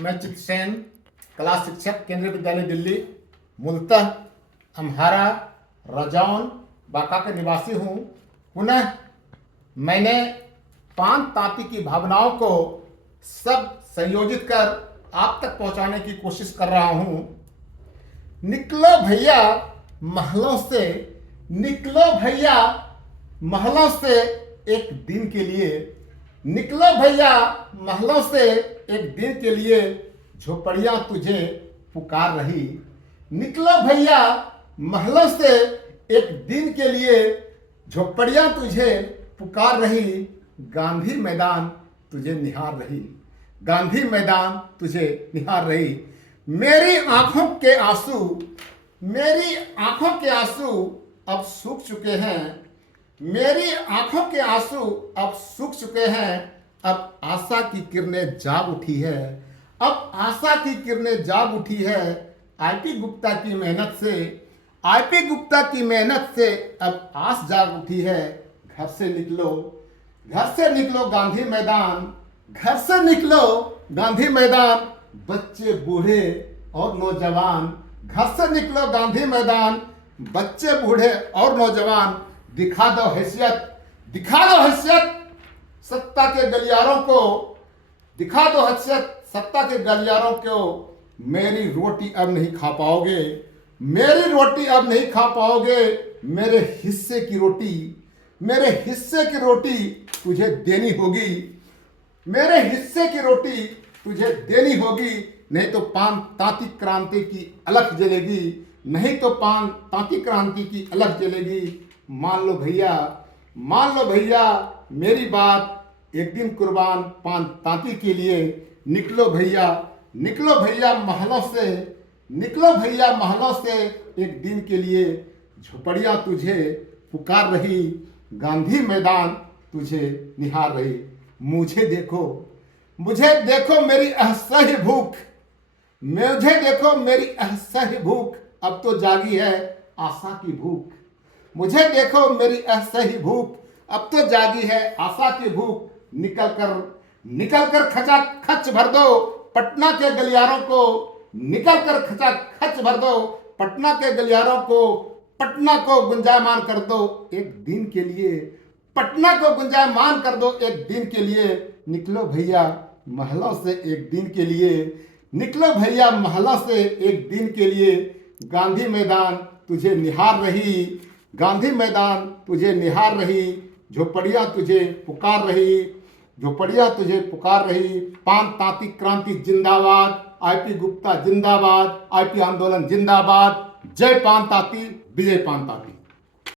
मैं चित सेन, कला शिक्षक, केंद्रीय विद्यालय दिल्ली, मूलतः अम्हारा रजौन बांका का निवासी हूँ। पुनः मैंने पान तांती की भावनाओं को सब संयोजित कर आप तक पहुँचाने की कोशिश कर रहा हूँ। निकलो भैया महलों से, निकलो भैया महलों से एक दिन के लिए, निकलो भैया महलों से एक दिन के लिए, झोपड़ियां तुझे पुकार रही। निकलो भैया महलों से एक दिन के लिए, झोपड़ियां तुझे पुकार रही। गांधी मैदान तुझे निहार रही, गांधी मैदान तुझे निहार रही। मेरी आंखों के आंसू, मेरी आंखों के आंसू अब सूख चुके हैं, मेरी आंखों के आंसू अब सूख चुके हैं। अब आशा की किरणें जाग उठी है, अब आशा की किरणें जाग उठी है। आईपी गुप्ता की मेहनत से, आईपी गुप्ता की मेहनत से अब आस जाग उठी है। घर से निकलो, घर से निकलो गांधी मैदान, घर से निकलो गांधी मैदान। बच्चे बूढ़े और नौजवान, घर से निकलो गांधी मैदान। बच्चे बूढ़े और नौजवान, दिखा दो हैसियत, दिखा दो हैसियत सत्ता के गलियारों को, दिखा दो हैसियत सत्ता के गलियारों को। मेरी रोटी अब नहीं खा पाओगे, मेरी रोटी अब नहीं खा पाओगे। मेरे हिस्से की रोटी, मेरे हिस्से की रोटी तुझे देनी होगी, मेरे हिस्से की रोटी तुझे देनी होगी। नहीं तो पान तांती क्रांति की अलख जलेगी, नहीं तो पान तांती क्रांति की अलख जलेगी। मान लो भैया, मान लो भैया मेरी बात, एक दिन कुर्बान पान तांती के लिए। निकलो भैया, निकलो भैया महलों से, निकलो भैया महलों से एक दिन के लिए। झोपड़ियां तुझे पुकार रही, गांधी मैदान तुझे निहार रही। मुझे देखो, मुझे देखो मेरी असह्य भूख, मुझे देखो मेरी असह्य भूख। अब तो जागी है आशा की भूख, मुझे देखो मेरी असह्य भूख। अब तो जागी है आशा की भूख। निकल कर, निकल कर खचा खच भर दो पटना के गलियारों को, निकल कर खचा खच भर दो पटना के गलियारों को। पटना को गुंजायमान कर दो एक दिन के लिए, पटना को गुंजायमान कर दो एक दिन के लिए। निकलो भैया महलों से एक दिन के लिए, निकलो भैया महलों से एक दिन के लिए। गांधी मैदान तुझे निहार रही, गांधी मैदान तुझे निहार रही। झोपड़ियां तुझे पुकार रही, झोपड़ियां तुझे पुकार रही। पान तांती क्रांति जिंदाबाद, आईपी गुप्ता जिंदाबाद, आईपी आंदोलन जिंदाबाद। जय पान तांती, विजय पान तांती।